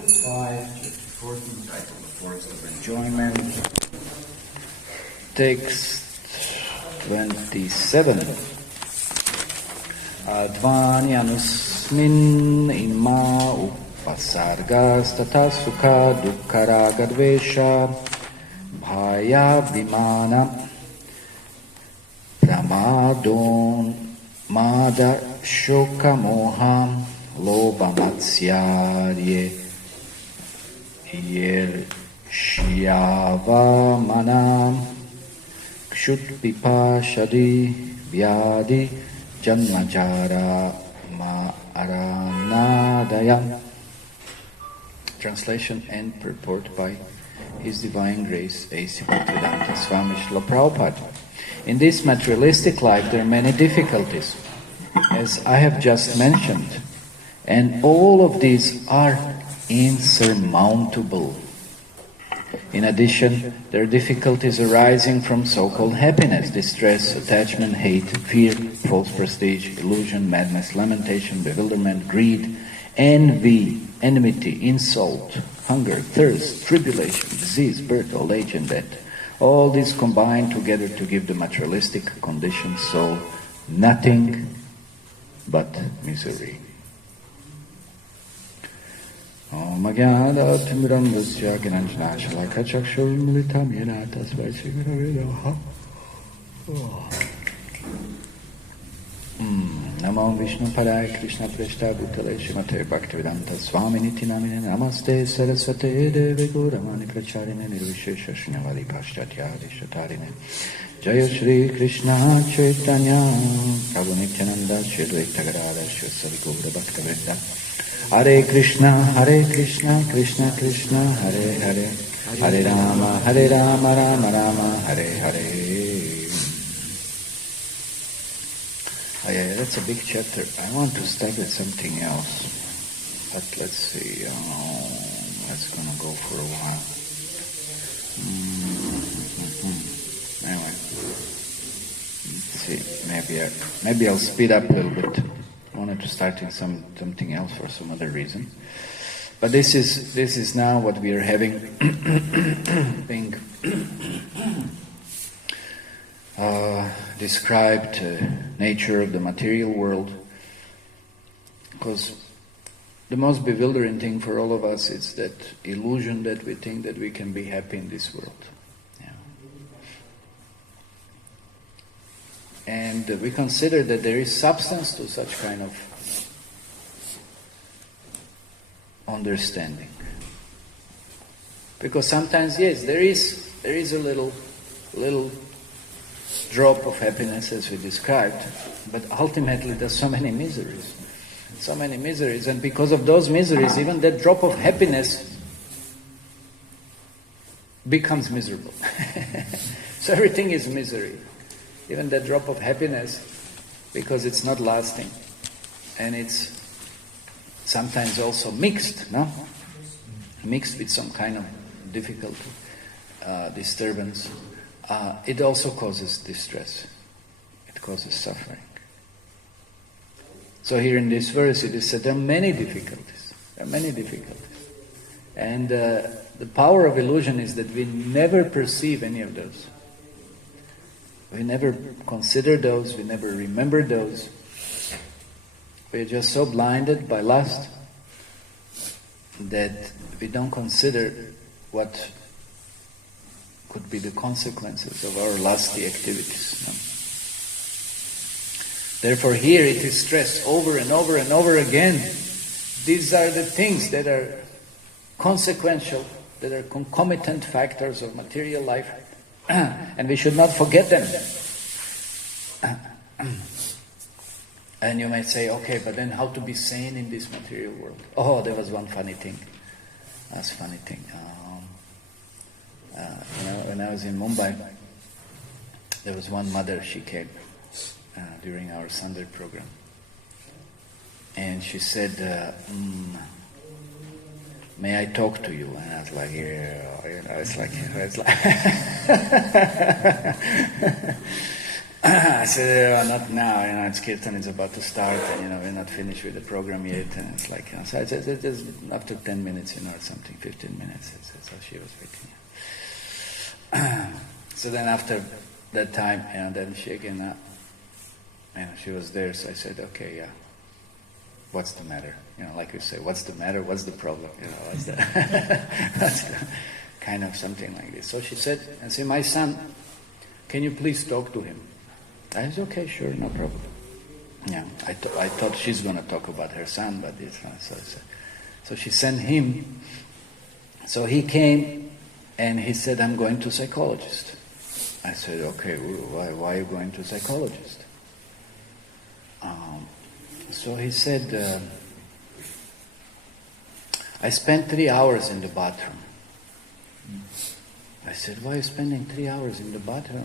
title, The Force of Enjoyment. Text 27. Advanyanusmin imma upasargas tata sukha dukkaragadvesha bhaya vimana pramadon mada shoka moham loba matsyarye yer shyava manam kshut pipashadi vyadi janmajara ma'aranadaya. Translation and purport by His Divine Grace A.C. Bhaktivedanta Swami Srila Prabhupada. In this materialistic life there are many difficulties, as I have just mentioned, and all of these are insurmountable. In addition, there are difficulties arising from so-called happiness, distress, attachment, hate, fear, false prestige, illusion, madness, lamentation, bewilderment, greed, envy, enmity, insult, hunger, thirst, tribulation, disease, birth, old age, and death. All these combine together to give the materialistic conditioned soul nothing but misery. Om Ajnana Timirandasya Gnanjana Shalaka Chakshur Militam Yena Tasmai Shri Gurave Namaha. Namo Vishnu Padaya Krishna Preshta Bhutale Srimate Bhaktivedanta Swami Niti Namine Namaste Saraswate Deve Gauramani Pracharine Nirvishesha Srinavadi Paschatya Adhishatarine Jaya Shri Krishna Chaitanya Prabhu Nityananda Shri Advaita Gadadhar Shri Sari Gaura Bhaktivedanta Hare Krishna Krishna Krishna Hare Hare Hare Rama Rama Rama Hare Hare. Oh yeah, that's a big chapter. I want to start with something else, but let's see. That's gonna go for a while. Anyway, let's see. Maybe I'll speed up a little bit. I wanted to start in something else for some other reason, but this is now what we are having being described, nature of the material world, because the most bewildering thing for all of us is that illusion that we think that we can be happy in this world. And we consider that there is substance to such kind of understanding. Because sometimes, yes, there is a little drop of happiness as we described, but ultimately there's so many miseries, and because of those miseries, even that drop of happiness becomes miserable. So everything is misery. Even that drop of happiness, because it's not lasting, and it's sometimes also mixed, no? Mixed with some kind of difficulty, disturbance. It also causes distress. It causes suffering. So here in this verse it is said there are many difficulties. And the power of illusion is that we never perceive any of those. We never consider those, we never remember those. We are just so blinded by lust that we don't consider what could be the consequences of our lusty activities. No? Therefore here it is stressed over and over and over again. These are the things that are consequential, that are concomitant factors of material life. And we should not forget them. And you might say, okay, but then how to be sane in this material world? Oh, there was one funny thing. That's a funny thing. When I was in Mumbai, there was one mother, she came during our Sunday program. And she said, may I talk to you? And I was like, yeah, it's like I said, not now, it's Kirtan, it's about to start, and, we're not finished with the program yet, and it's like, so I said, just after 10 minutes, or something, 15 minutes, so she was waiting. So then after that time, then she again, she was there, so I said, okay, yeah, what's the matter? Like you say, what's the matter, what's the problem, what's the, what's the kind of something like this. So she said, my son, can you please talk to him? I said, okay, sure, no problem. Yeah, I thought she's going to talk about her son, but it's not. So she sent him. So he came, and he said, I'm going to psychologist. I said, okay, why are you going to psychologist? So he said, I spent 3 hours in the bathroom. I said, why are you spending 3 hours in the bathroom?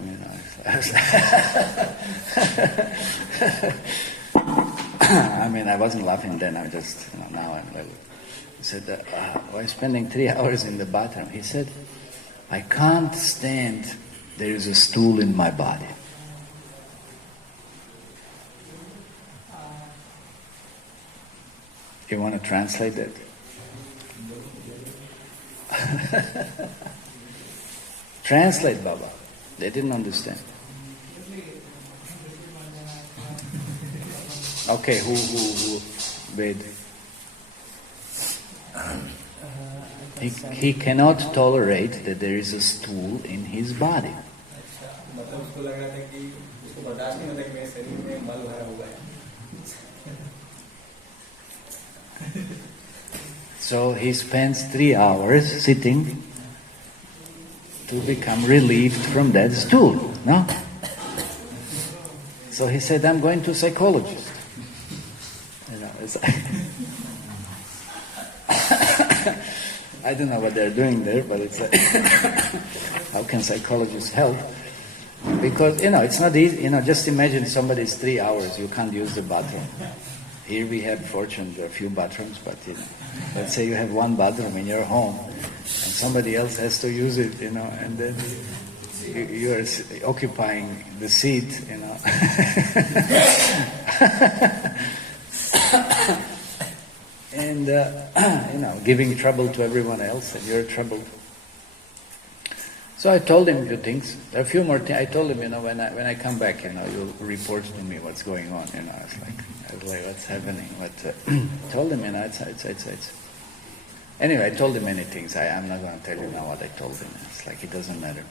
I wasn't laughing then. I just, now I'm like, I said, why are you spending 3 hours in the bathroom? He said, I can't stand there is a stool in my body. You want to translate that? Translate, Baba. They didn't understand. Okay, who Ved? He cannot tolerate that there is a stool in his body. So he spends 3 hours sitting to become relieved from that stool, no? So he said, I'm going to psychologist. I don't know what they're doing there, but it's like, how can psychologists help? Because, it's not easy, just imagine somebody's 3 hours, you can't use the bathroom. Here we have, fortunately, a few bathrooms, but, let's say you have one bathroom in your home, and somebody else has to use it, and then you are occupying the seat, and, giving trouble to everyone else, and you're troubled. So I told him a few things. There are a few more things. I told him, when I come back, you'll report to me what's going on. I was like, what's happening? But told him, it's. Anyway, I told him many things. I'm not going to tell you now what I told him. It's like it doesn't matter.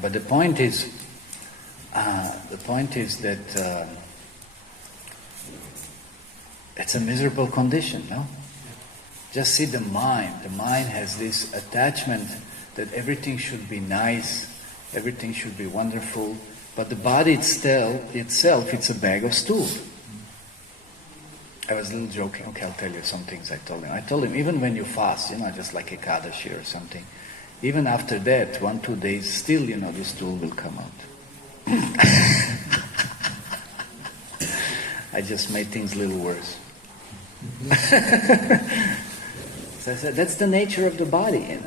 But the point is that it's a miserable condition, no? Just see the mind. The mind has this attachment that everything should be nice, everything should be wonderful, but the body itself, it's a bag of stool. I was a little joking. Okay, I'll tell you some things I told him. I told him, even when you fast, just like Ekadashi or something, even after that, 1-2 days, still, this stool will come out. I just made things a little worse. So I said, that's the nature of the body,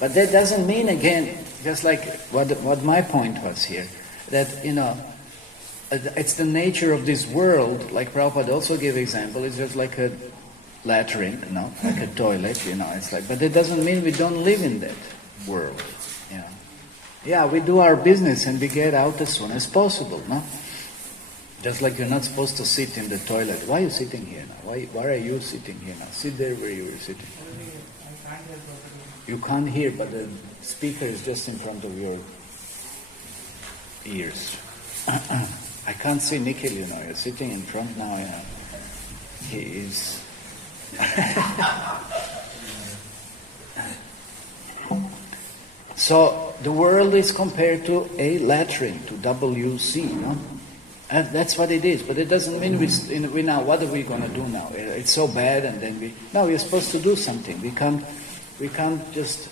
But that doesn't mean, again, just like what my point was here, that, it's the nature of this world, like Prabhupada also gave example, it's just like a latrine, like a toilet, it's like, but that doesn't mean we don't live in that world, Yeah, we do our business and we get out as soon as possible, no? Just like you're not supposed to sit in the toilet. Why are you sitting here now? Why are you sitting here now? Sit there where you were sitting. You can't hear, but the speaker is just in front of your ears. I can't see Nikhil, you're sitting in front now, He is... So, the world is compared to a latrine, to WC, no? And that's what it is, but it doesn't mean we now, what are we going to do now? It's so bad, and then we're supposed to do something. We can't just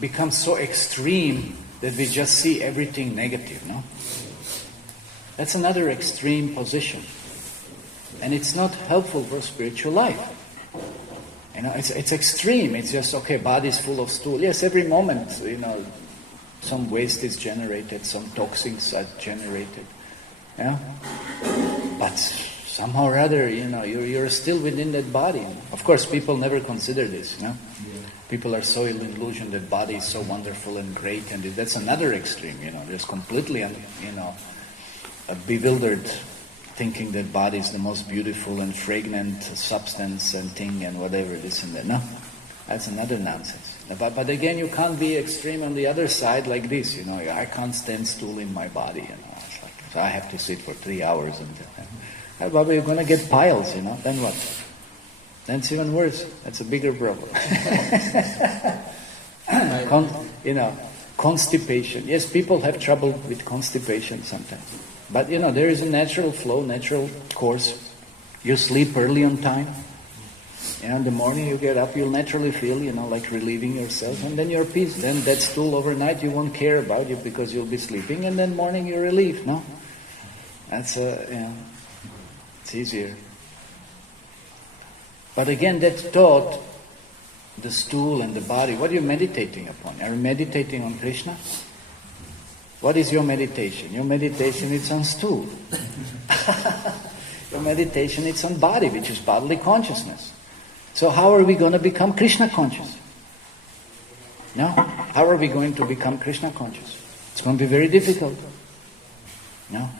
become so extreme that we just see everything negative, no? That's another extreme position. And it's not helpful for spiritual life. It's extreme. It's just, okay, body's full of stool. Yes, every moment, some waste is generated, some toxins are generated. Yeah? But somehow or other, you're still within that body. Of course, people never consider this. People are so illusioned that body is so wonderful and great, and that's another extreme. Just completely, bewildered, thinking that body is the most beautiful and fragrant substance and thing and whatever this and that. No, that's another nonsense. But again, you can't be extreme on the other side like this. I can't stand still in my body. It's like, so I have to sit for 3 hours and. But you're going to get piles, then what? Then it's even worse. That's a bigger problem. Constipation. Yes, people have trouble with constipation sometimes. But there is a natural flow, natural course. You sleep early on time. In the morning you get up, you'll naturally feel, like relieving yourself, and then you're peace. Then that stool overnight you won't care about you because you'll be sleeping, and then morning you're relieved, no? That's, it's easier. But again, that thought, the stool and the body, what are you meditating upon? Are you meditating on Krishna? What is your meditation? Your meditation is on stool. Your meditation is on body, which is bodily consciousness. So how are we going to become Krishna conscious? No? How are we going to become Krishna conscious? It's going to be very difficult. No?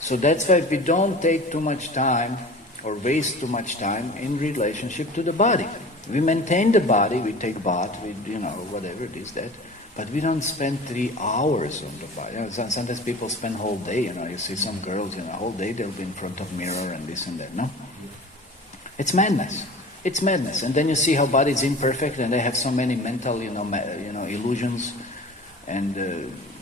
So that's why we don't take too much time or waste too much time in relationship to the body. We maintain the body, we take bath, whatever it is that, but we don't spend 3 hours on the body. Sometimes people spend whole day, you see some girls, whole day they'll be in front of mirror and this and that. No? It's madness. It's madness. And then you see how body is imperfect and they have so many mental, illusions and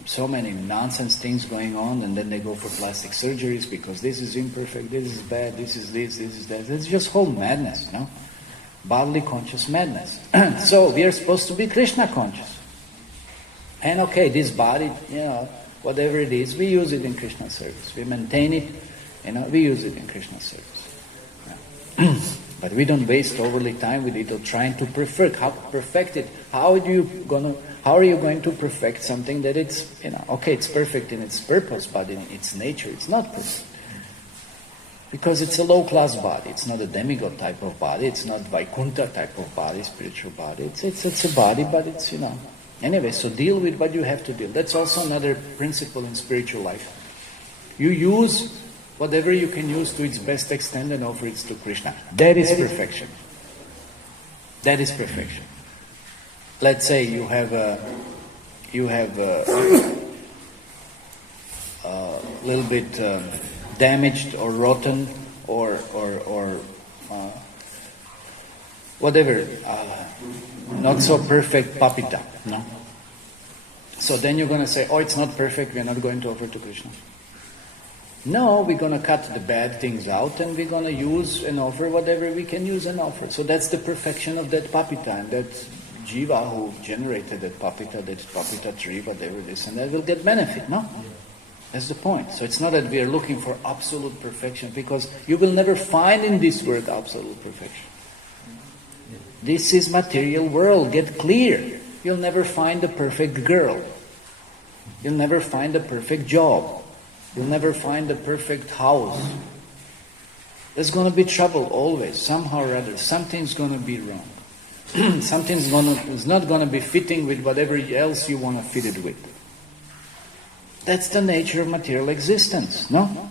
so many nonsense things going on, and then they go for plastic surgeries because this is imperfect, this is bad, this is that. It's just whole madness, bodily conscious madness. So we are supposed to be Krishna conscious. And okay, this body, whatever it is, we use it in Krishna service. We maintain it, we use it in Krishna service. But we don't waste overly time with it or trying to perfect it. How are you going to perfect something that it's, it's perfect in its purpose, but in its nature it's not perfect. Because it's a low-class body. It's not a demigod type of body. It's not Vaikuntha type of body, spiritual body. It's a body, but it's, Anyway, so deal with what you have to deal. That's also another principle in spiritual life. You use whatever you can use to its best extent and offer it to Krishna. That is perfection. That is perfection. Let's say you have a little bit damaged or rotten or whatever, not so perfect papita, no? So then you're going to say, it's not perfect, we're not going to offer to Krishna. No, we're going to cut the bad things out and we're going to use and offer whatever we can use and offer. So that's the perfection of that papita, and that jiva who generated that papita tree, whatever this and that, will get benefit, no? That's the point. So it's not that we are looking for absolute perfection, because you will never find in this world absolute perfection. This is material world, get clear. You'll never find the perfect girl. You'll never find the perfect job. You'll never find the perfect house. There's going to be trouble always, somehow or other. Something's going to be wrong. Something's not going to be fitting with whatever else you want to fit it with. That's the nature of material existence, no?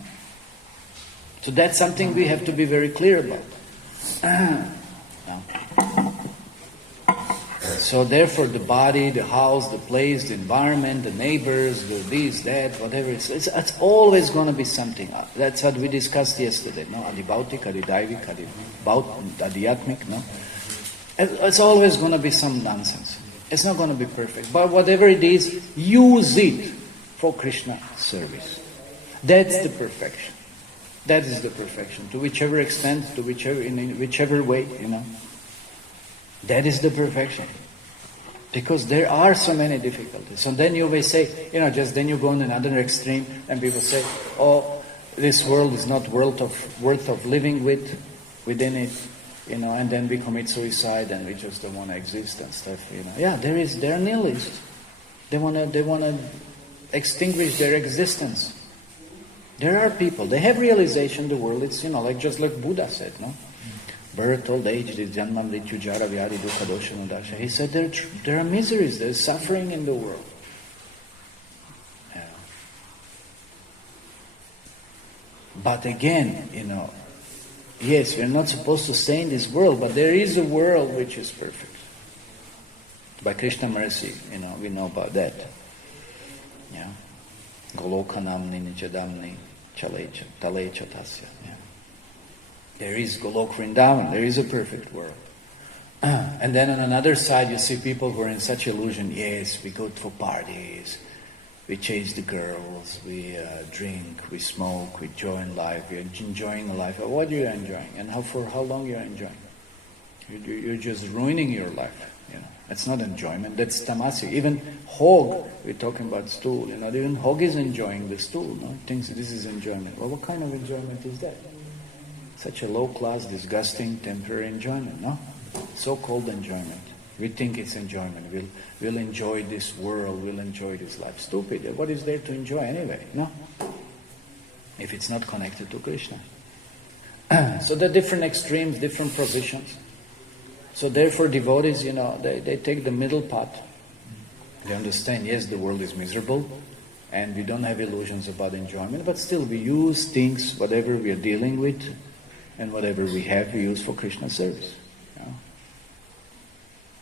So that's something we have to be very clear about. No. So therefore the body, the house, the place, the environment, the neighbors, the this, that, whatever, it's always going to be something. That's what we discussed yesterday, no? Adibhautik, adidaivik, adiyatmik, no? It's always going to be some nonsense. It's not going to be perfect. But whatever it is, use it for Krishna service. That's the perfection. That is the perfection. To whichever extent, in whichever way, That is the perfection. Because there are so many difficulties. So then you may say, then you go on another extreme and people say, this world is not worth of living within it, and then we commit suicide and we just don't want to exist and stuff, Yeah, there are nihilists. They wanna extinguish their existence. There are people, they have realization the world, it's, just like Buddha said, no? Birth, old age, janma, mrityu, jara, vyadi, dukkha, dosha, nudasha. He said there are miseries, there's suffering in the world. Yeah. But again, yes, we're not supposed to stay in this world, but there is a world which is perfect. By Krishna mercy, we know about that. Yeah. Golokanamni nijadamni chalecha talecha tasya. Yeah. There is Golok Vrindavan, there is a perfect world. And then on another side you see people who are in such illusion, yes, we go for parties, we chase the girls, we drink, we smoke, we join life, we're enjoying life. What are you enjoying? And for how long you're enjoying? You're just ruining your life. That's not enjoyment, that's tamasi. Even hog, we're talking about stool, even hog is enjoying the stool, no? Thinks this is enjoyment. Well, what kind of enjoyment is that? Such a low-class, disgusting, temporary enjoyment, no? So-called enjoyment. We think it's enjoyment. We'll enjoy this world, we'll enjoy this life. Stupid. What is there to enjoy anyway, no? If it's not connected to Krishna. So there are different extremes, different positions. So therefore devotees, they take the middle path. They understand, yes, the world is miserable and we don't have illusions about enjoyment, but still we use things, whatever we are dealing with and whatever we have, we use for Krishna service.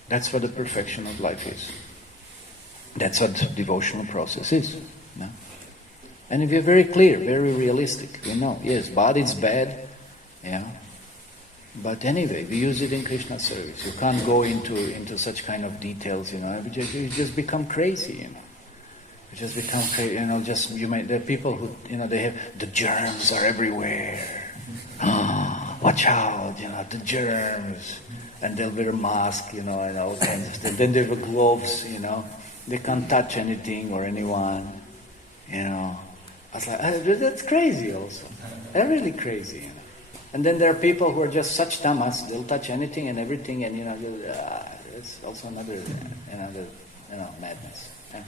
That's what the perfection of life is. That's what devotional process is. And if you're very clear, very realistic, yes, body is bad, but anyway, we use it in Krishna service. You can't go into such kind of details, you just become crazy, You just become crazy, there are people who, they have, the germs are everywhere. Watch out, the germs. And they'll wear a mask, and all kinds of stuff. Then there were gloves, they can't touch anything or anyone, I was like, that's crazy also. They're really crazy, And then there are people who are just such tamas, they'll touch anything and everything, and it's also another madness. Yeah.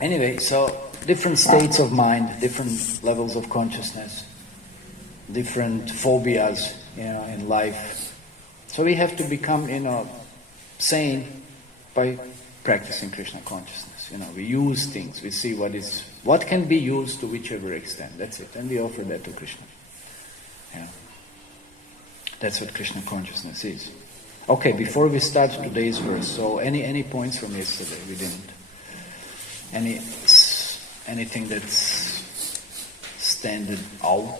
Anyway, so different states of mind, different levels of consciousness, different phobias, in life. So we have to become, sane by practicing Krishna consciousness. We use things, we see what can be used to whichever extent. That's it, and we offer that to Krishna. That's what Krishna consciousness is. Okay, before we start today's verse, so any points from yesterday? We didn't. Anything that's standing out?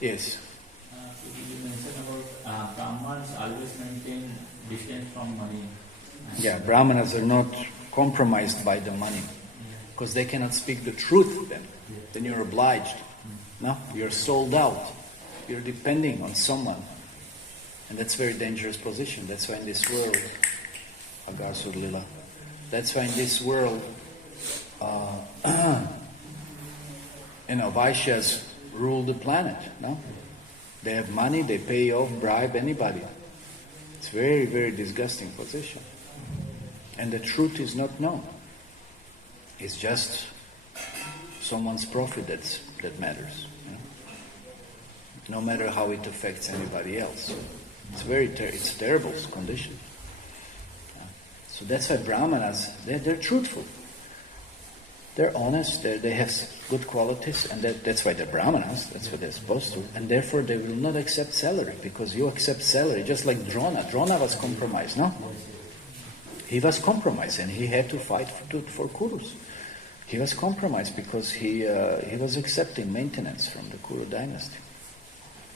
Yes. You mentioned about Brahmanas always maintain distance from money. Yeah, Brahmanas are not compromised by the money, because they cannot speak the truth then. Then you're obliged. No? You're sold out. You're depending on someone. And that's a very dangerous position. That's why in this world, Agasur Lila, that's why in this world, Vaishyas rule the planet. No? They have money, they pay off, bribe anybody. It's a very, very disgusting position. And the truth is not known. It's just someone's profit that matters. No matter how it affects anybody else. It's a terrible condition. So that's why Brahmanas, they're truthful. They're honest, they have good qualities, and that's why they're Brahmanas, that's what they're supposed to. And therefore they will not accept salary, because you accept salary, just like Drona. Drona was compromised, no? He was compromised, and he had to fight for Kurus. He was compromised because he was accepting maintenance from the Kuru dynasty.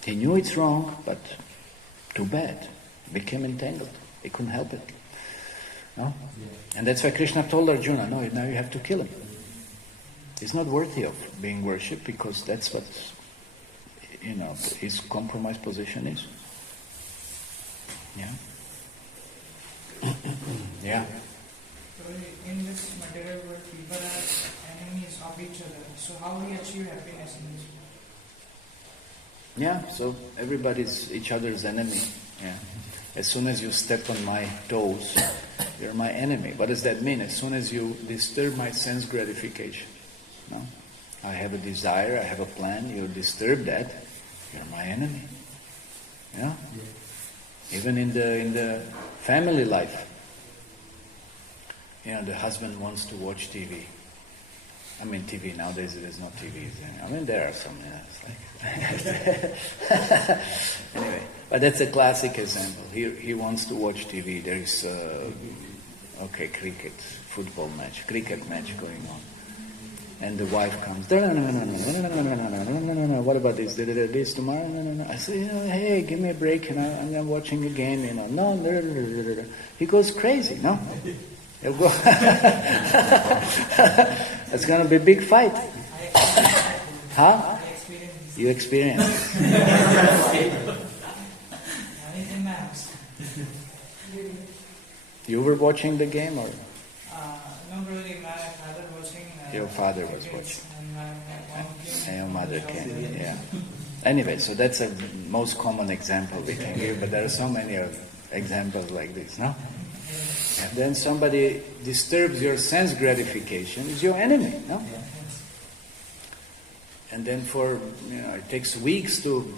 He knew it's wrong, but too bad. He became entangled. He couldn't help it. No? And that's why Krishna told Arjuna, no, now you have to kill him. He's not worthy of being worshipped, because that's what, his compromised position is. Yeah? Yeah. So in this material world, people are enemies of each other. So how we achieve happiness in this world? Yeah, so everybody's each other's enemy. Yeah. As soon as you step on my toes, You're my enemy. What does that mean? As soon as you disturb my sense gratification, no? I have a desire, I have a plan, you disturb that, you're my enemy. Yeah? Even in the family life. The husband wants to watch TV. I mean, TV, nowadays there's no TVs. I mean, there are some. Anyway, but that's a classic example. He wants to watch TV. There is, cricket match going on. And the wife comes, no, what about this? This tomorrow? No. I say, hey, give me a break, I'm watching a game, No. He goes crazy, no? He'll go. It's going to be a big fight. Huh? You experience. You were watching the game, or? Not really. My father watching. Your father was watching. And your mother came. Yeah. Anyway, so that's a most common example we can give, but there are so many examples like this, no? And then somebody disturbs your sense gratification, is your enemy, no? And then it takes weeks to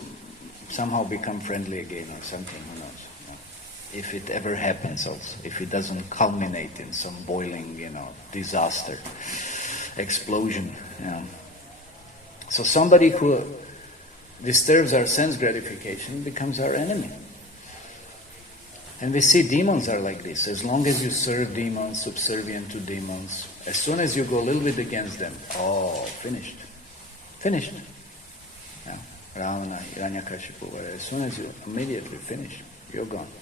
somehow become friendly again or something, who knows? If it ever happens also, if it doesn't culminate in some boiling, disaster, explosion. So somebody who disturbs our sense gratification becomes our enemy. And we see demons are like this. As long as you serve demons, subservient to demons, as soon as you go a little bit against them, finished. Finished. Yeah. Ravana, Hiranyakashipu, as soon as you immediately finish, you're gone.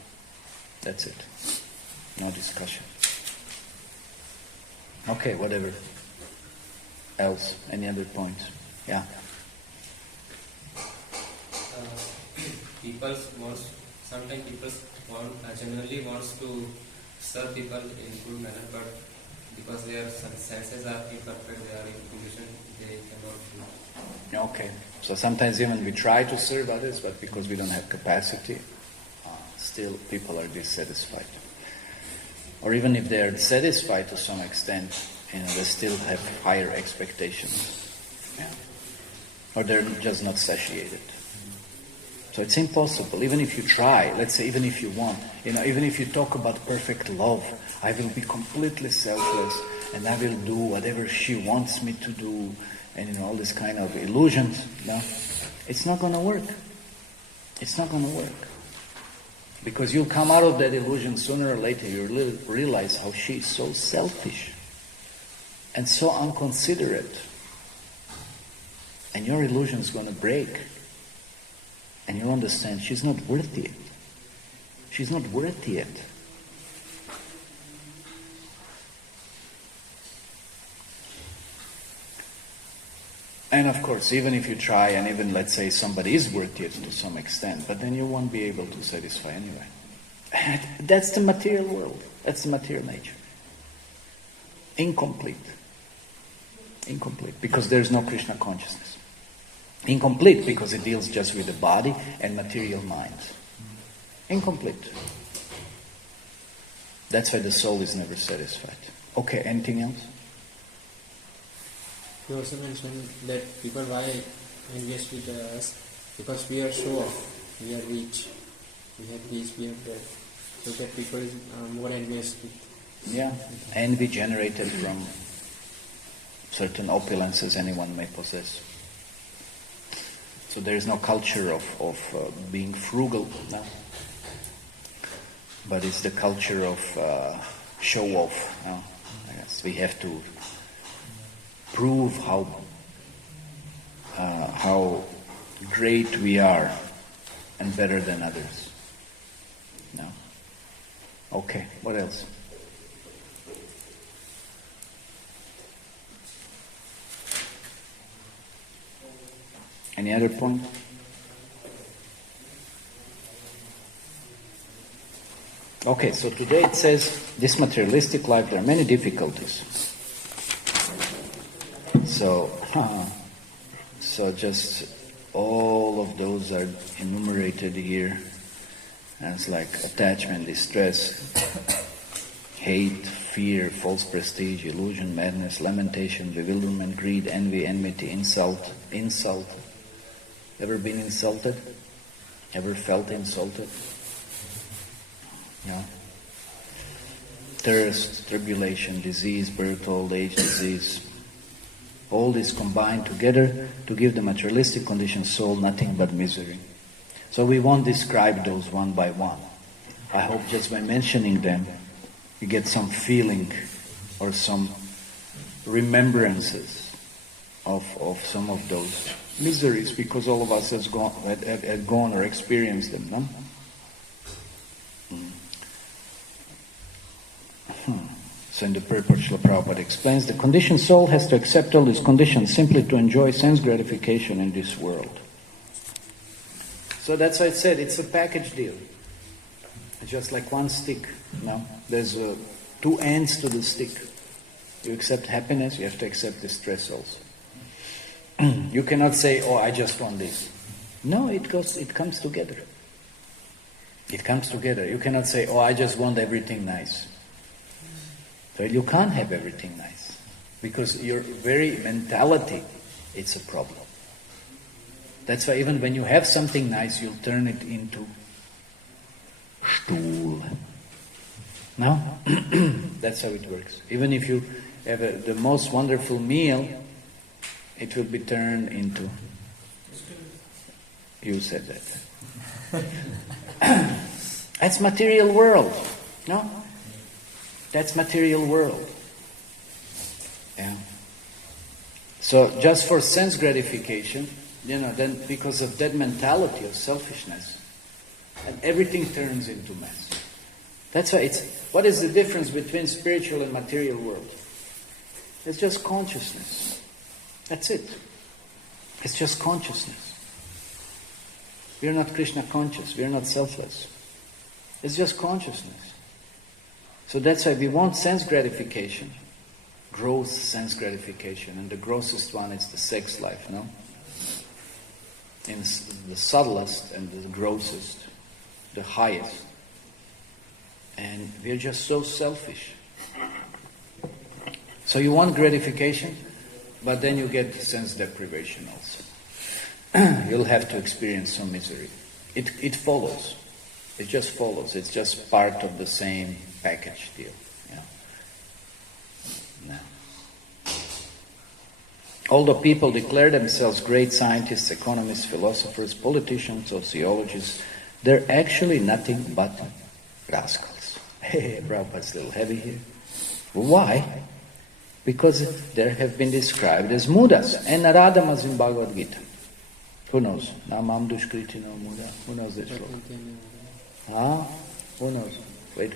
That's it. No discussion. Okay, whatever. Else? Any other points? Yeah. Sometimes people generally wants to serve people in good manner, but because their senses are imperfect, they are in condition, they cannot do. Okay. So sometimes even we try to serve others, but because we don't have capacity, still people are dissatisfied. Or even if they are satisfied to some extent, they still have higher expectations. Yeah. Or they're just not satiated. So it's impossible, even if you try, let's say even if you want, even if you talk about perfect love, I will be completely selfless and I will do whatever she wants me to do, and all this kind of illusions, it's not going to work. It's not going to work. Because you'll come out of that illusion sooner or later, you'll realize how she is so selfish and so unconsiderate. And your illusion is going to break. And you'll understand she's not worthy it. She's not worthy it. And of course, even if you try, and even let's say somebody is worthy it to some extent, but then you won't be able to satisfy anyway. That's the material world. That's the material nature. Incomplete. Incomplete. Because there's no Krishna consciousness. Incomplete because it deals just with the body and material mind. Incomplete. That's why the soul is never satisfied. Okay, anything else? You also mentioned that people why invest with us because we are show off, we are rich, we have this, we have that. So that people are more invested. Yeah, envy generated from certain opulences anyone may possess. So there is no culture of being frugal now, but it's the culture of show off. I guess we have to prove how great we are and better than others. No. Okay. What else? Any other point? Okay, so today it says, this materialistic life, there are many difficulties. So just all of those are enumerated here. And it's like attachment, distress, hate, fear, false prestige, illusion, madness, lamentation, bewilderment, greed, envy, enmity, insult. Ever been insulted? Ever felt insulted? Yeah. Thirst, tribulation, disease, birth, old age, disease. All this combined together to give the materialistic conditioned soul nothing but misery. So we won't describe those one by one. I hope just by mentioning them, you get some feeling or some remembrances of some of those miseries, because all of us had gone or experienced them, no? So in the purport, Srila Prabhupada explains, the conditioned soul has to accept all these conditions simply to enjoy sense gratification in this world. So that's why I said it's a package deal. It's just like one stick. No? There's two ends to the stick. You accept happiness, you have to accept distress also. You cannot say, oh, I just want this. No, it comes together. It comes together. You cannot say, oh, I just want everything nice. So you can't have everything nice. Because your very mentality, it's a problem. That's why even when you have something nice, you'll turn it into stool. No? That's how it works. Even if you have the most wonderful meal, it will be turned into... You said that. That's material world. No? That's material world. Yeah. So just for sense gratification, then because of that mentality of selfishness, and everything turns into mess. That's why what is the difference between spiritual and material world? It's just consciousness. That's it. It's just consciousness. We are not Krishna conscious. We are not selfless. It's just consciousness. So that's why we want sense gratification, gross sense gratification, and the grossest one is the sex life, no? In the subtlest and the grossest, the highest. And we're just so selfish. So you want gratification, but then you get sense deprivation also. You'll have to experience some misery. It follows. It just follows. It's just part of the same package deal. Yeah. No. Although people declare themselves great scientists, economists, philosophers, politicians, sociologists, they're actually nothing but rascals. Hey, Prabhupada's a little heavy here. Why? Because they have been described as mudas and naradamas in Bhagavad Gita. Who knows? Namam dushkritino muda. Who knows this? Huh? Who knows? Wait.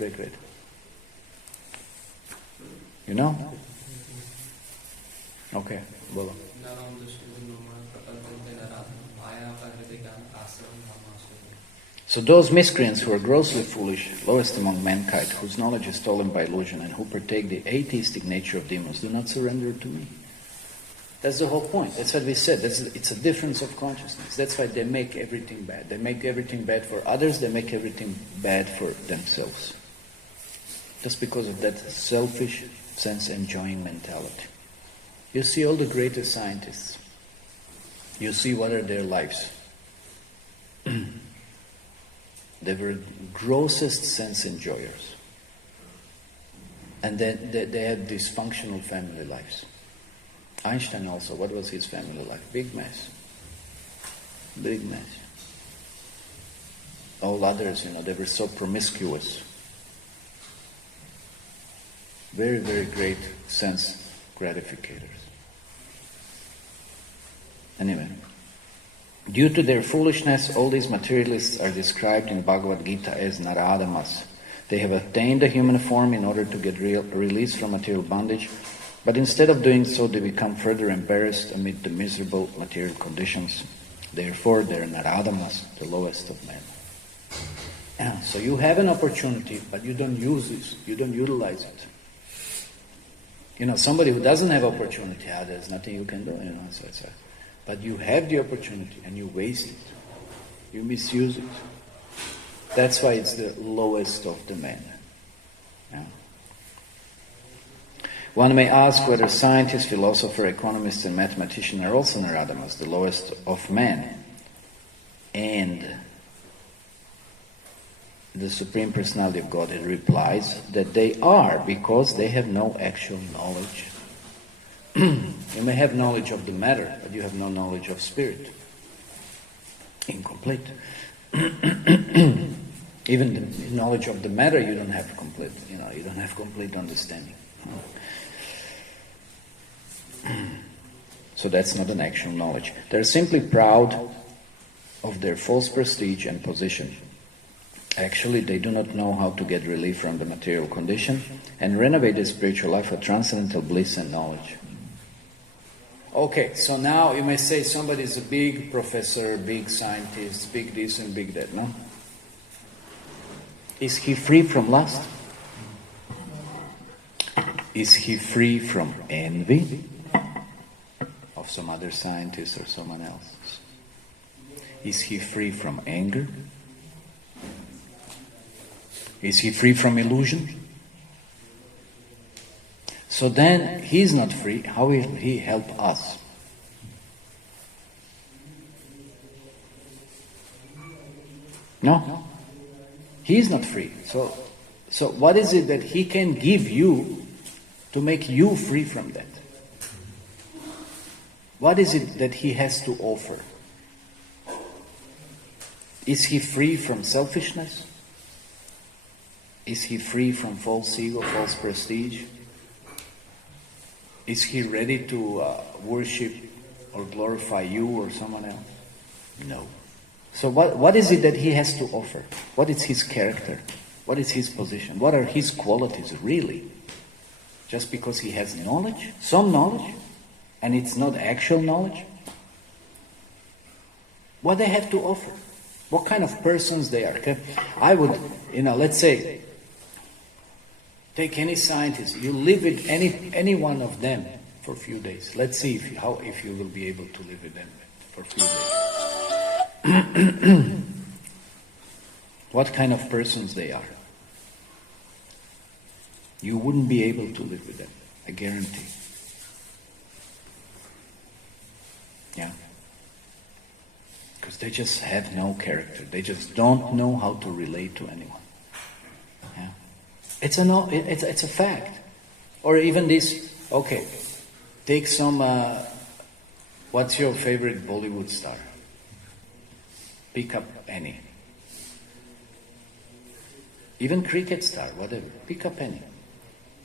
You know? Okay, bolo. So those miscreants who are grossly foolish, lowest among mankind, whose knowledge is stolen by illusion, and who partake the atheistic nature of demons, do not surrender to me. That's the whole point. That's what we said. It's a difference of consciousness. That's why they make everything bad. They make everything bad for others, they make everything bad for themselves. Just because of that selfish, sense-enjoying mentality. You see all the greatest scientists. You see what are their lives. They were grossest sense enjoyers. And then they had dysfunctional family lives. Einstein also, what was his family life? Big mess. Big mess. All others, they were so promiscuous. Very, very great sense gratificators. Anyway, due to their foolishness, all these materialists are described in Bhagavad Gita as naradamas. They have attained the human form in order to get release from material bondage, but instead of doing so, they become further embarrassed amid the miserable material conditions. Therefore, they are naradamas, the lowest of men. So you have an opportunity, but you don't use this. You don't utilize it. Somebody who doesn't have opportunity, there's nothing you can do. But you have the opportunity and you waste it. You misuse it. That's why it's the lowest of the men. Yeah. One may ask whether scientists, philosophers, economists and mathematicians are also Naradamas, the lowest of men. And the Supreme Personality of Godhead replies that they are, because they have no actual knowledge. You may have knowledge of the matter, but you have no knowledge of spirit. Incomplete. Even the knowledge of the matter you don't have complete, you don't have complete understanding. So that's not an actual knowledge. They're simply proud of their false prestige and position. Actually, they do not know how to get relief from the material condition and renovate their spiritual life for transcendental bliss and knowledge. Okay, so now you may say somebody is a big professor, big scientist, big this and big that, no? Is he free from lust? Is he free from envy of some other scientist or someone else? Is he free from anger? Is he free from illusion? So then, he's not free. How will he help us? No? He's not free. So what is it that he can give you to make you free from that? What is it that he has to offer? Is he free from selfishness? Is he free from false ego, false prestige? Is he ready to worship or glorify you or someone else? No. So what is it that he has to offer? What is his character? What is his position? What are his qualities really? Just because he has knowledge, some knowledge, and it's not actual knowledge? What they have to offer? What kind of persons they are? I would, let's say, take any scientist, you live with any one of them for a few days. Let's see if you will be able to live with them for a few days. What kind of persons they are. You wouldn't be able to live with them, I guarantee. Yeah. Because they just have no character. They just don't know how to relate to anyone. Yeah. It's a fact. Or even this, okay, take some, what's your favorite Bollywood star? Pick up any. Even cricket star, whatever. Pick up any.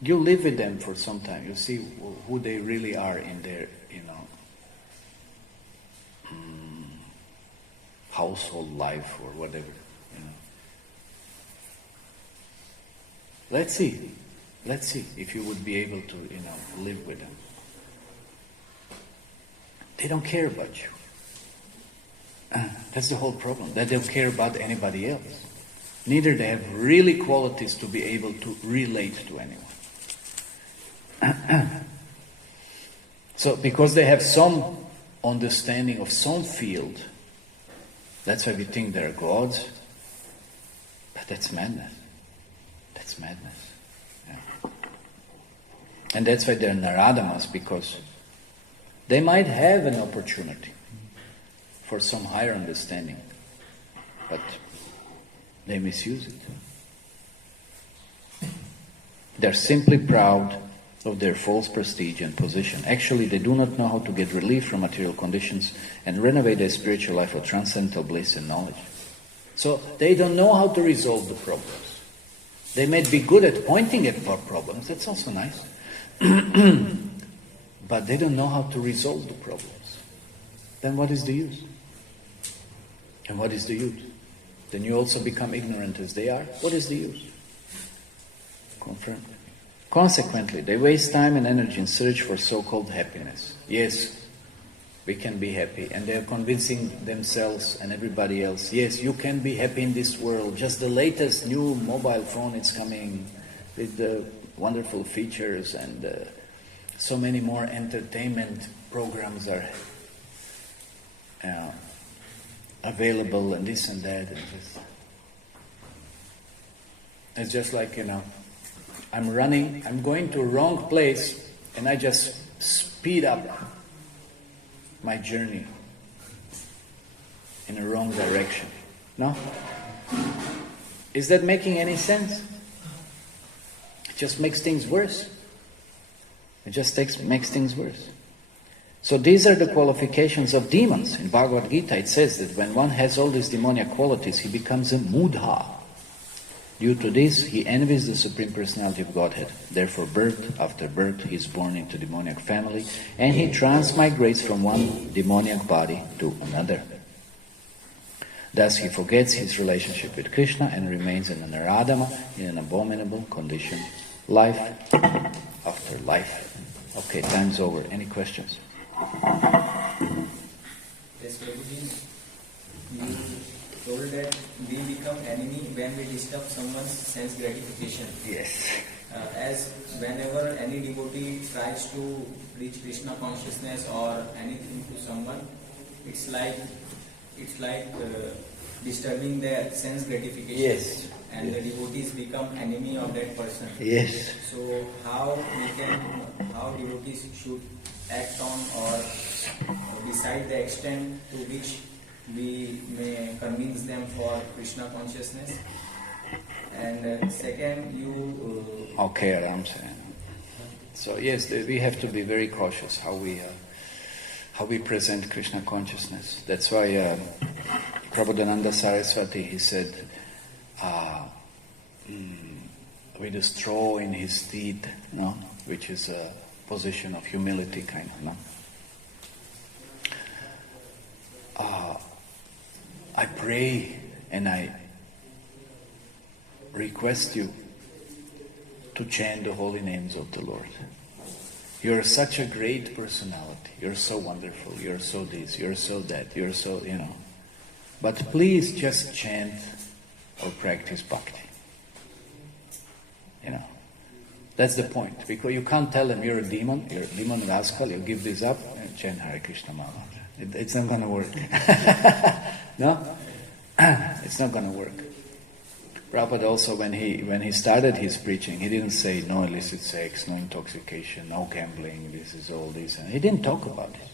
You live with them for some time. You see who they really are in their, household life or whatever. Let's see if you would be able to, live with them. They don't care about you. That's the whole problem. They don't care about anybody else. Neither they have really qualities to be able to relate to anyone. So, because they have some understanding of some field, that's why we think they're gods. But that's madness. That's madness. Yeah. And that's why they're Naradamas, because they might have an opportunity for some higher understanding, but they misuse it. They're simply proud of their false prestige and position. Actually, they do not know how to get relief from material conditions and renovate their spiritual life for transcendental bliss and knowledge. So they don't know how to resolve the problems. They may be good at pointing at problems, that's also nice. But they don't know how to resolve the problems. Then what is the use? And what is the use? Then you also become ignorant as they are. What is the use? Confirmed. Consequently, they waste time and energy in search for so-called happiness. Yes, we can be happy. And they are convincing themselves and everybody else, yes, you can be happy in this world. Just the latest new mobile phone is coming with the wonderful features and so many more entertainment programs are available and this and that. And it's just like, I'm running, I'm going to a wrong place, and I just speed up my journey in a wrong direction. No? Is that making any sense? It just makes things worse. It just makes things worse. So these are the qualifications of demons. In Bhagavad Gita it says that when one has all these demoniac qualities, he becomes a mudha. Due to this, he envies the Supreme Personality of Godhead. Therefore, birth after birth, he is born into demoniac family, and he transmigrates from one demoniac body to another. Thus, he forgets his relationship with Krishna and remains in an aradhama, in an abominable condition, life after life. Okay, time's over. Any questions? Yes, Prabhuji, you told that we become enemy when we disturb someone's sense gratification. Yes. As whenever any devotee tries to reach Krishna consciousness or anything to someone, it's like disturbing their sense gratification. Yes. And the devotees become enemy of that person. Yes. So how devotees should act on or decide the extent to which we may convince them for Krishna consciousness? And second, Okay, Ram. So yes, we have to be very cautious how we present Krishna consciousness. That's why Prabhupada Saraswati, he said, with a straw in his teeth, which is a position of humility, kind of. I pray and I request you to chant the holy names of the Lord. You're such a great personality. You're so wonderful. You're so this. You're so that. You're so, But please just chant or practice bhakti. That's the point. Because you can't tell them you're a demon rascal, you give this up and chant Hare Krishna Mantra. It's not going to work. No? It's not going to work. Prabhupada also, when he started his preaching, he didn't say no illicit sex, no intoxication, no gambling, this is all this. And he didn't talk about it.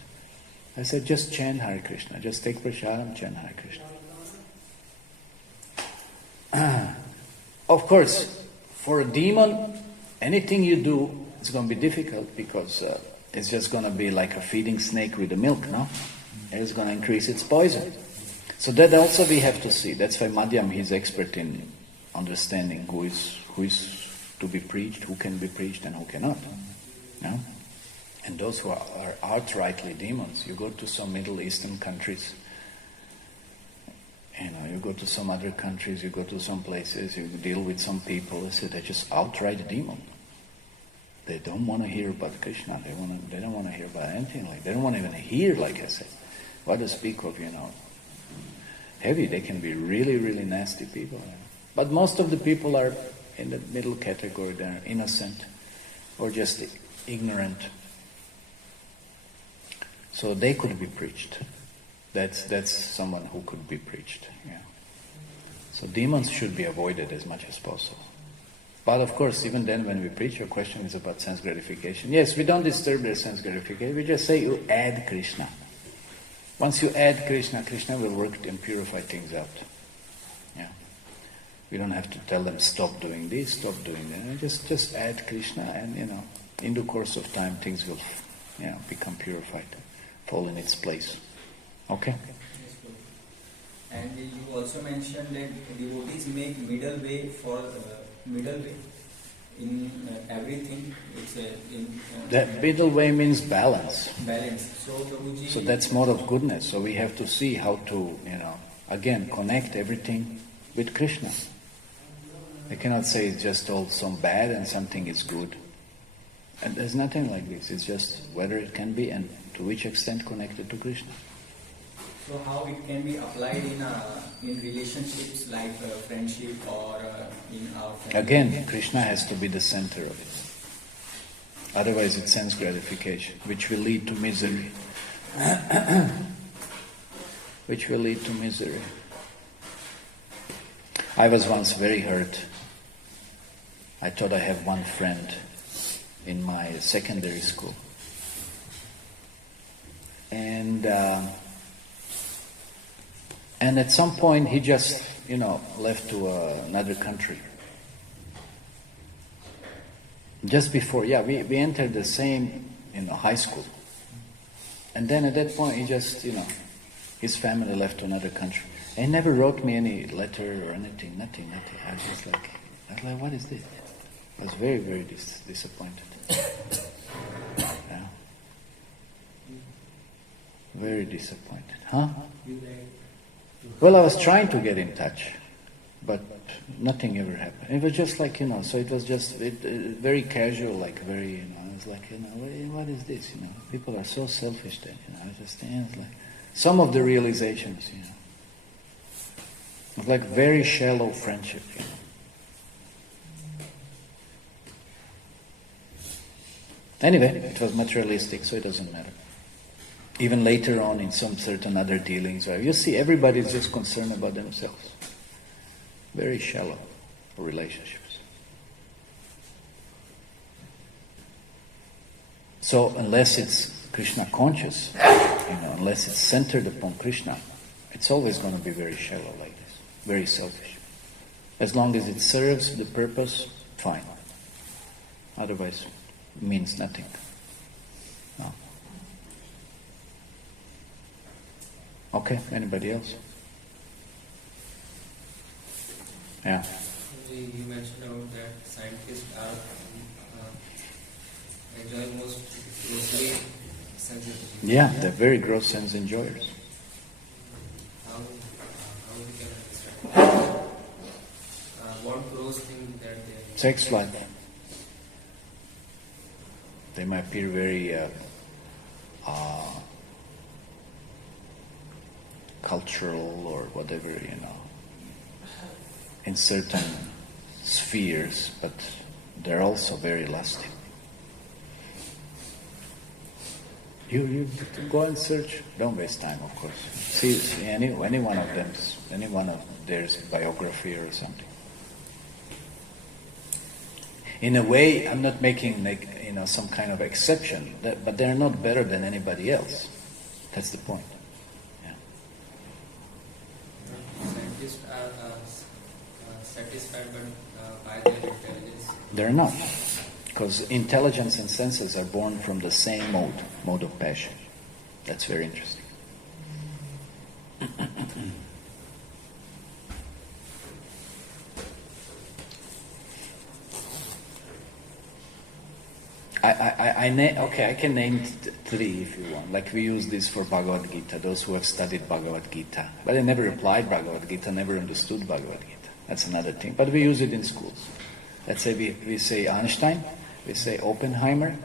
I said, just chant Hare Krishna. Just take prasadam, chant Hare Krishna. Of course, for a demon, anything you do is going to be difficult because it's just going to be like a feeding snake with the milk, no? It's going to increase its poison. So that also we have to see. That's why Madhyam, he's expert in understanding who is to be preached, who can be preached and who cannot. No? And those who are outrightly demons, you go to some Middle Eastern countries, you go to some other countries, you go to some places, you deal with some people, they say they're just outright demon. They don't want to hear about Krishna, they don't want to hear about anything like, they don't want to even hear, like I said. What to speak of, heavy, they can be really, really nasty people. But most of the people are in the middle category, they're innocent or just ignorant. So they could be preached. That's someone who could be preached. Yeah. So demons should be avoided as much as possible. But of course, even then when we preach, your question is about sense gratification. Yes, we don't disturb their sense gratification. We just say you add Krishna. Once you add Krishna, Krishna will work and purify things out. Yeah. We don't have to tell them stop doing this, stop doing that. Just add Krishna, and in the course of time things will become purified, fall in its place. Okay? And you also mentioned that devotees make middle way in everything. That middle way means balance. Balance. So Prabhuji, So that's more of goodness. So we have to see how to, again, connect everything with Krishna. I cannot say it's just all some bad and something is good. And there's nothing like this. It's just whether it can be and to which extent connected to Krishna. So how it can be applied in relationships like friendship or in our family? Again, Krishna has to be the center of it. Otherwise it's sense gratification, which will lead to misery. Which will lead to misery. I was once very hurt. I thought I have one friend in my secondary school. And at some point he just, left to another country. Just before, we entered the same, high school. And then at that point he just, his family left to another country. And he never wrote me any letter or anything, nothing. I was like, what is this? I was very, very disappointed. Yeah. Very disappointed. Huh? Well, I was trying to get in touch, but nothing ever happened. It was just like, so it was just very casual, like very, I was like, what is this, People are so selfish then, I just think it's like, some of the realizations, It's like very shallow friendship, Anyway, it was materialistic, so it doesn't matter. Even later on in some certain other dealings, you see everybody is just concerned about themselves. Very shallow relationships. So unless it's Krishna conscious, unless it's centered upon Krishna, it's always going to be very shallow like this, very selfish. As long as it serves the purpose, fine. Otherwise, it means nothing. No. Okay, anybody else? Yeah. You mentioned about that scientists are enjoy most grossly sensitive. Yeah, they're very gross sense enjoyers. How we can understand? What gross thing that they... Sex life. They might appear very cultural or whatever, in certain spheres, but they're also very lusty. You go and search. Don't waste time, of course. See any one of them, any one of theirs biography or something. In a way, I'm not making some kind of exception, but they're not better than anybody else. That's the point. Yeah. Scientists are satisfied by their intelligence. They're not. Because intelligence and senses are born from the same mode of passion. That's very interesting. I can name three if you want. Like we use this for Bhagavad Gita, those who have studied Bhagavad Gita. But they never applied Bhagavad Gita, never understood Bhagavad Gita. That's another thing. But we use it in schools. Let's say we say Einstein, we say Oppenheimer,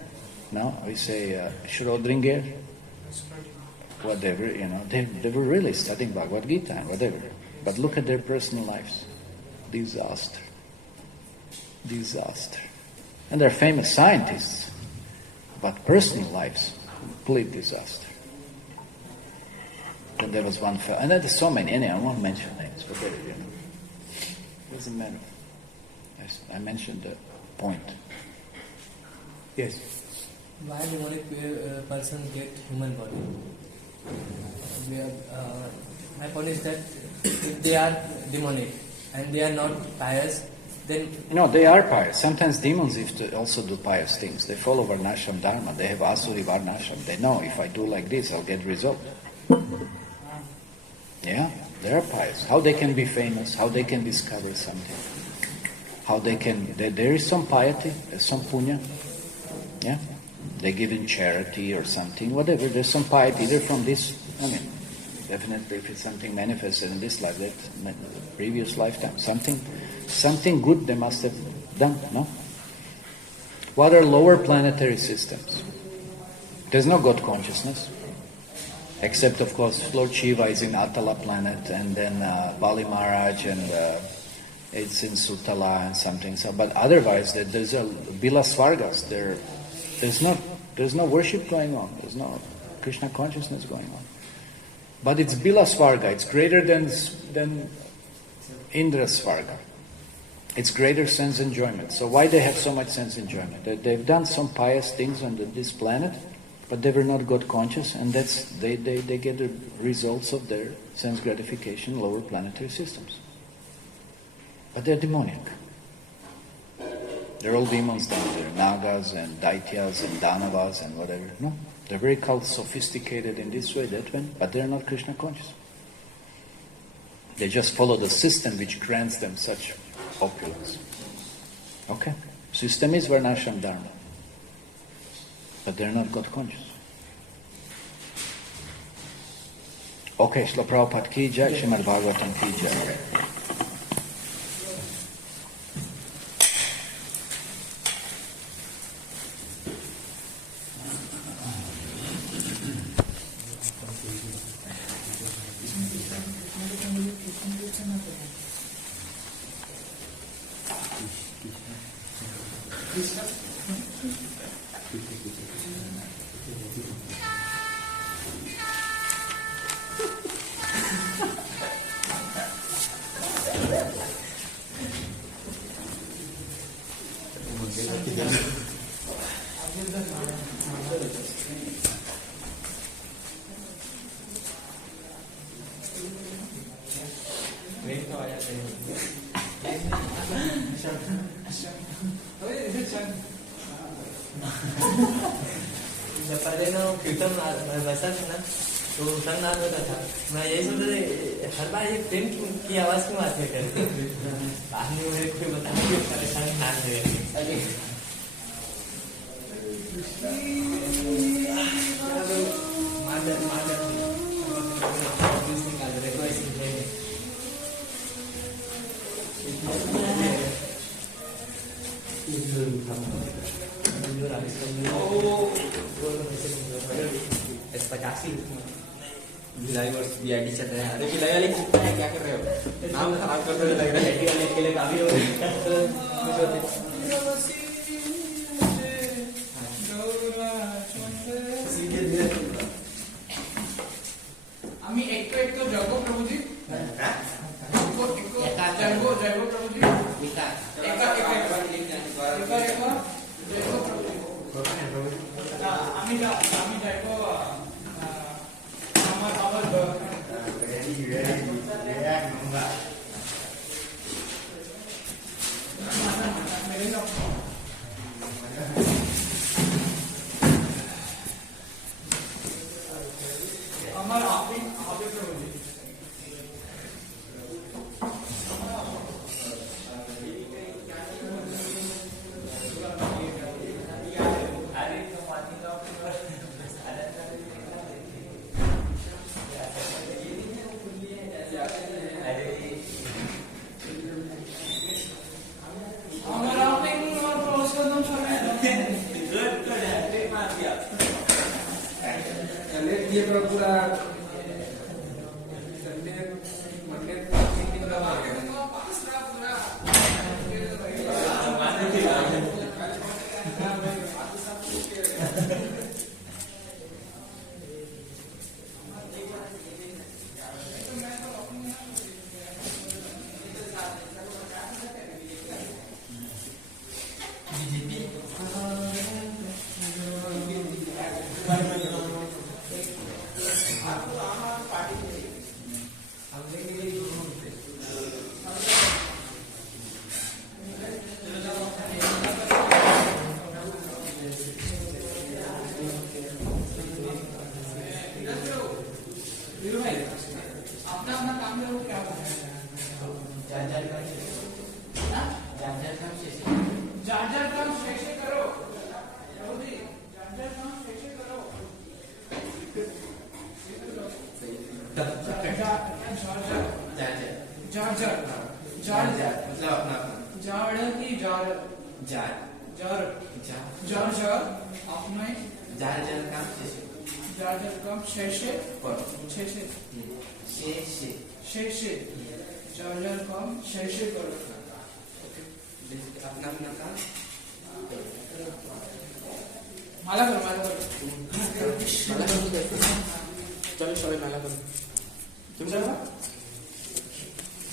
we say Schrödinger, whatever, they were really studying Bhagavad Gita and whatever. But look at their personal lives. Disaster. And they're famous scientists, but personal lives, complete disaster. And there was one fellow, and there's so many, I won't mention names, but there, doesn't matter. I mentioned the point. Yes? Why demonic person get human body? My point is that if they are demonic and they are not pious, then... No, they are pious. Sometimes demons also do pious things. They follow Varnashram Dharma. They have Asuri Varnashram. They know if I do like this, I'll get result. Yeah, they are pious. How they can be famous, how they can discover something. How they can... There is some piety, there's some punya. Yeah? They give in charity or something, whatever. There's some piety either from this... definitely if it's something manifested in this life, that previous lifetime, something good they must have done, no? What are lower planetary systems? There's no God consciousness, except of course Lord Shiva is in Atala planet, and then Bali Maharaj, and it's in Sutala and something. So, but otherwise, there's a Bila Svargas. There's no worship going on. There's no Krishna consciousness going on. But it's Bila Svarga. It's greater than Indra Svarga. It's greater sense enjoyment. So why they have so much sense enjoyment? They've done some pious things on this planet, but they were not God conscious, and they get the results of their sense gratification, lower planetary systems. But they're demonic. They're all demons down there, Nagas and Daityas and Danavas and whatever. No, they're very sophisticated in this way, that way, but they're not Krishna conscious. They just follow the system which grants them such opulence. Okay? System is Varnashram Dharma. But they're not God conscious. Okay, Srila Prabhupada ki jai, Srimad Bhagavatam ki jai. जब पहले ना कीर्तन वैसा था ना तो संगनाद होता था। मैं यही सोचता था हर बार ये प्रेम की आवाज क्यों आती है करके बाद में मेरे को बता दिया परेशान नाच रहे भिलाई वर्ष BIT चल रहा है। अरे भिलाई वाले कितना है, क्या कर रहे हो? नाम खराब कर रहे हो, लग रहा है IIT वाले के लिए काफी हो रही है। আমি একটু যাবো প্রভুজি যাবো প্রভুজি আমি যাবো আমার বাবার আমার আপনি হবে প্রভুজি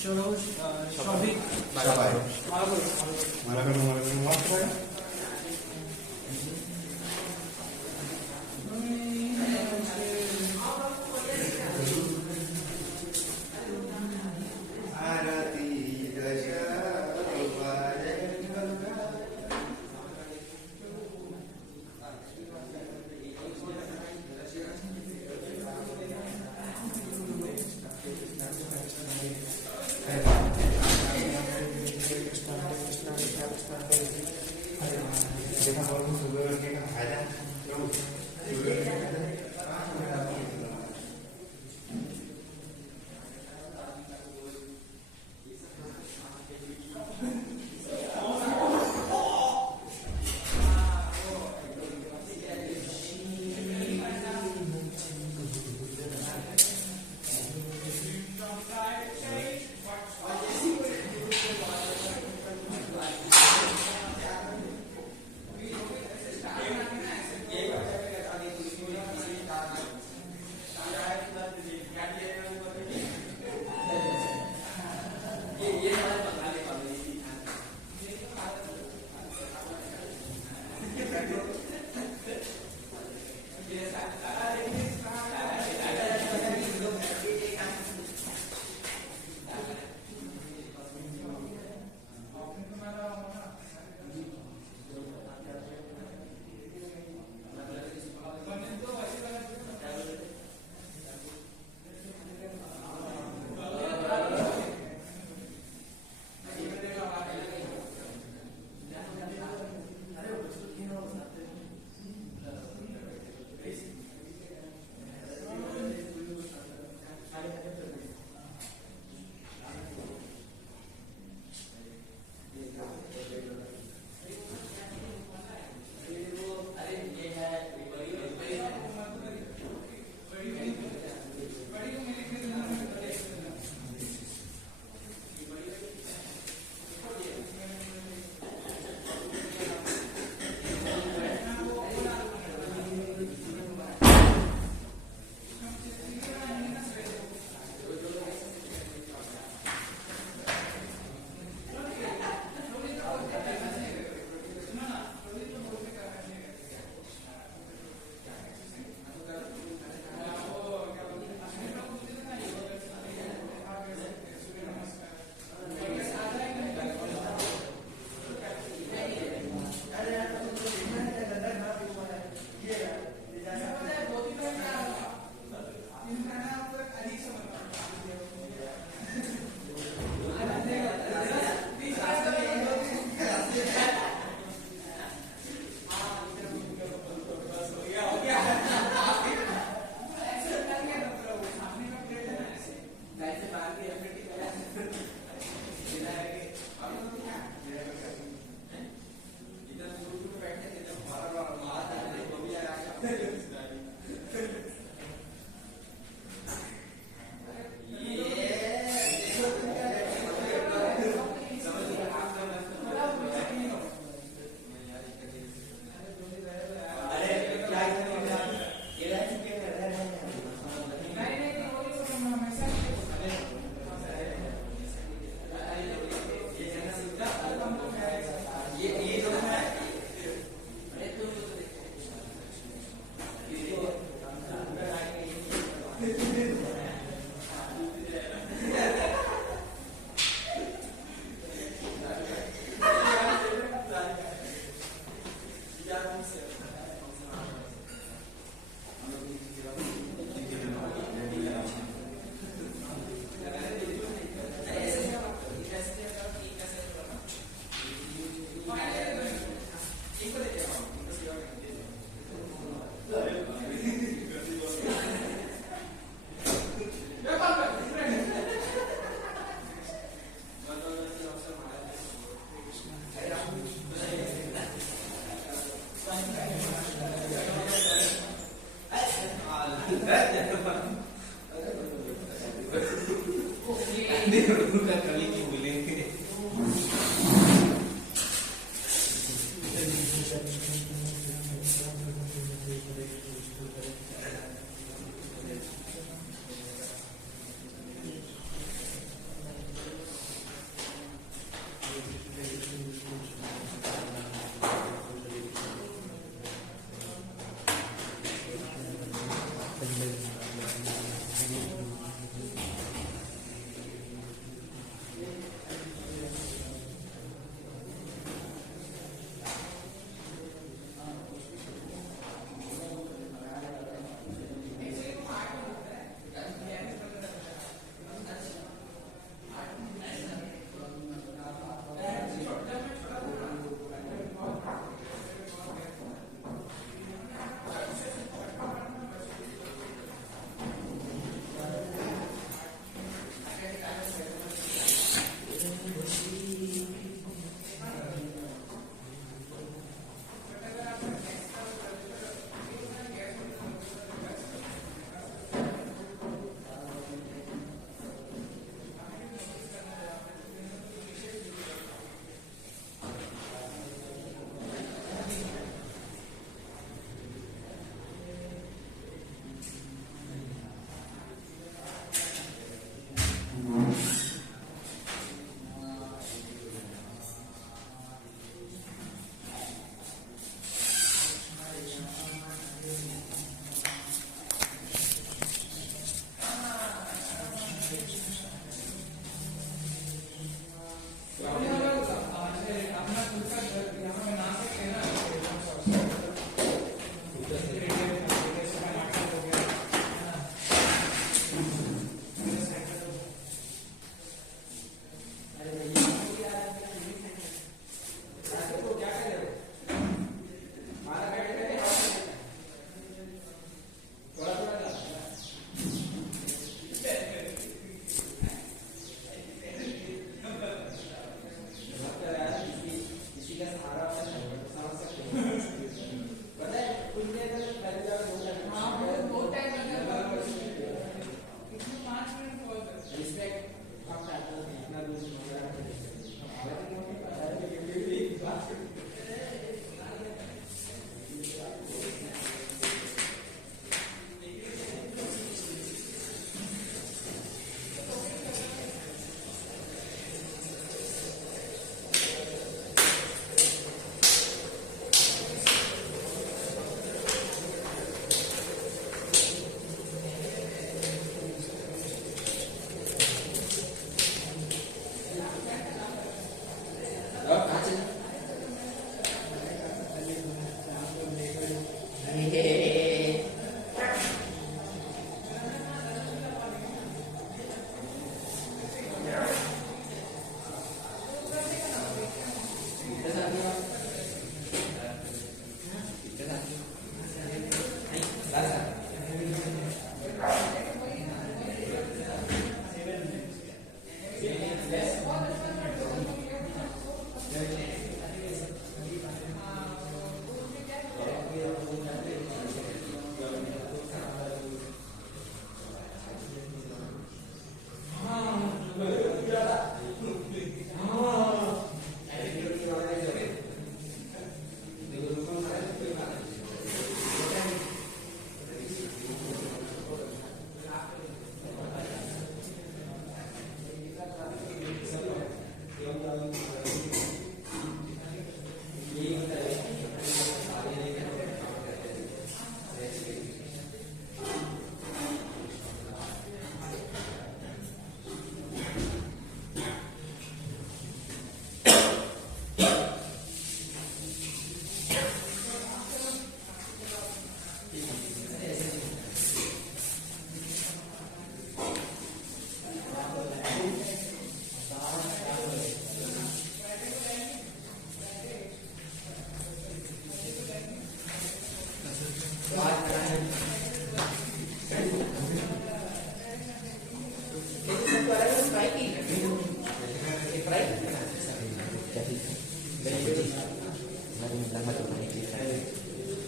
चलो शौभिक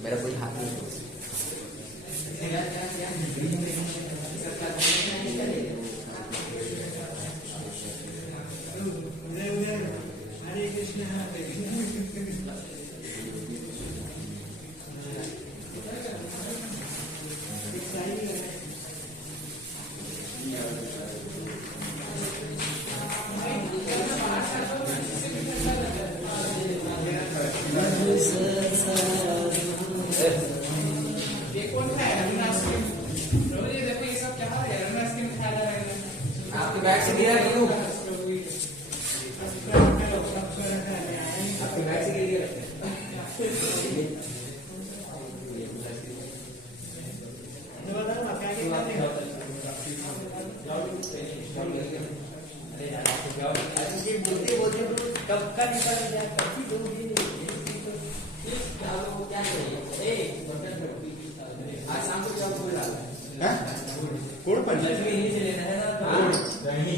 मेरा कोई हाथ नहीं हरे कृष्ण हरे कृष्ण आपके बैग से गिरा क्यों? आपके बैग से गिर कब का निकल गया कभी दो दिन क्या चाहिए आज शाम को क्या बोल रहा है? कोड पर नहीं से लेना है ना नहीं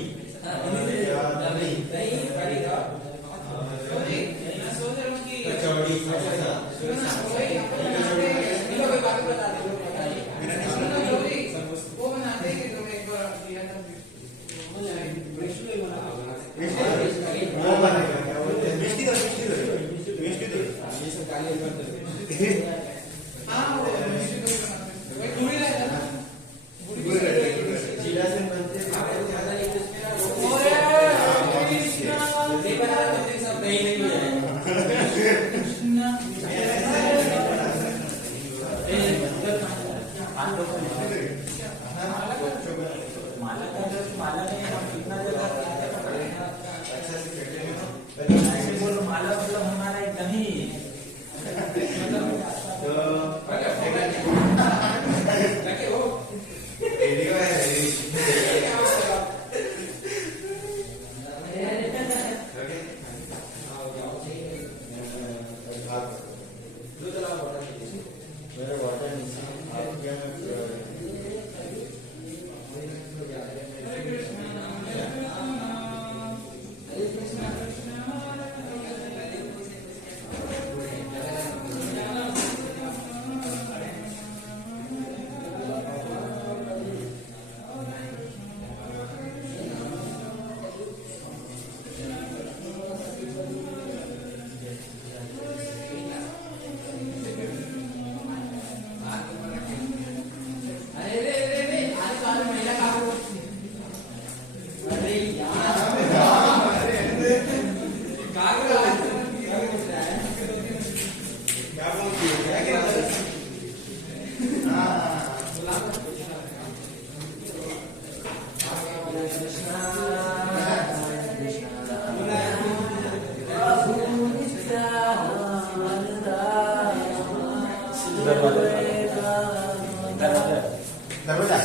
दरवाजा